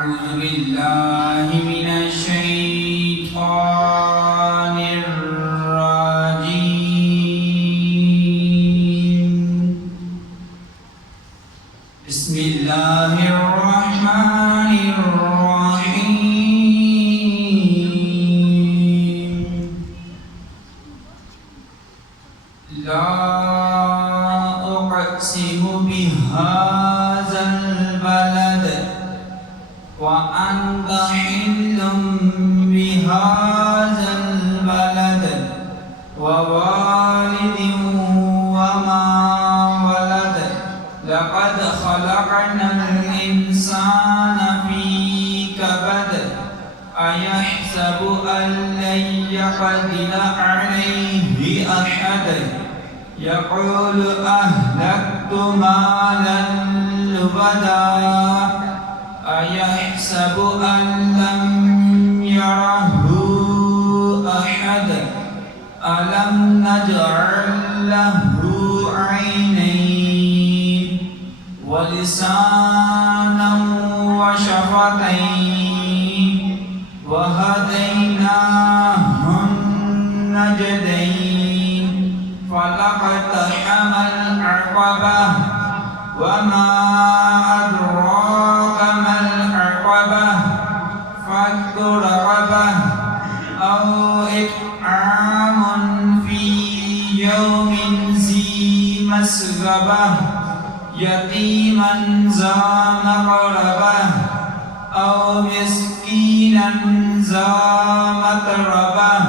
أعوذ بالله من الشيطان الرجيم بسم الله الرحمن الرحيم لا أقسم بهذا البلد وأنت حل بهذا البلد ووالد وما ولد لقد خلقنا الإنسان في كبد أيحسب أن لن يقدر عليه أحد يقول أهلكت مالا لبدا أيحسب أن لم يره أحد ألم نجعل له عينين ولسانا وشفتين وهديناه النجدين فلاقتحم العقبة وما أدراك ما العقبة فك رقبة أو إطعام في يوم ذي مسغبة يتيما ذا مقربة أو مسكينا ذا متربة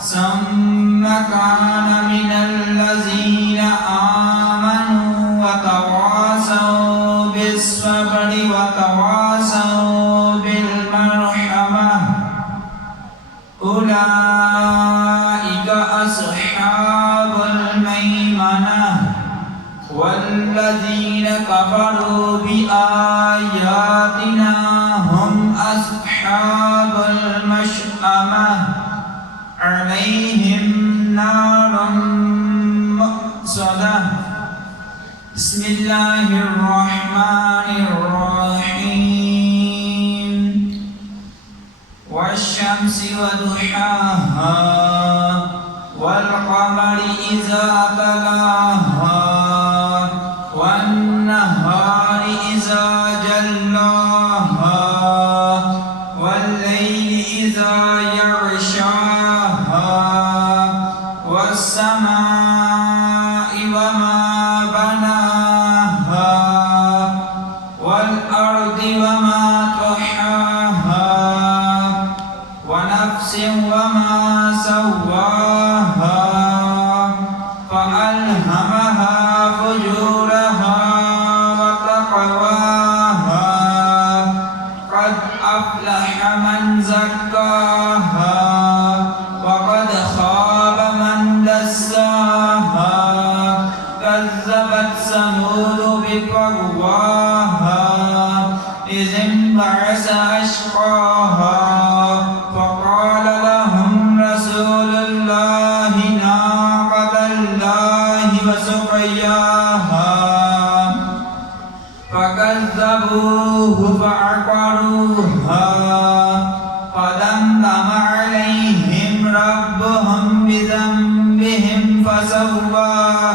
ثم كان من الذين آمنوا وتواصوا بالصبر وتواصوا بالمرحمة أولئك أصحاب الميمنة والذين كفروا بآياتنا هم أصحاب المشأمة عليهم نار مؤصدة بسم الله الرحمن الرحيم والشمس وضحاها والقمر إذا تلاها والنهار إذا جلاها والليل إذا يغشاها والسماء وما بناها والأرض وما طحاها ونفس وما سواها فألهمها فجورها وتقواها قد أفلح من زكاها وقد خاب من دساها كذبت ثمود بطغواها إذ انبعث أشقاها فقال لهم رسول الله ناقة الله وسقياها فكذبوه فعقروها فدمدم عليهم ربهم بذنبهم فسواها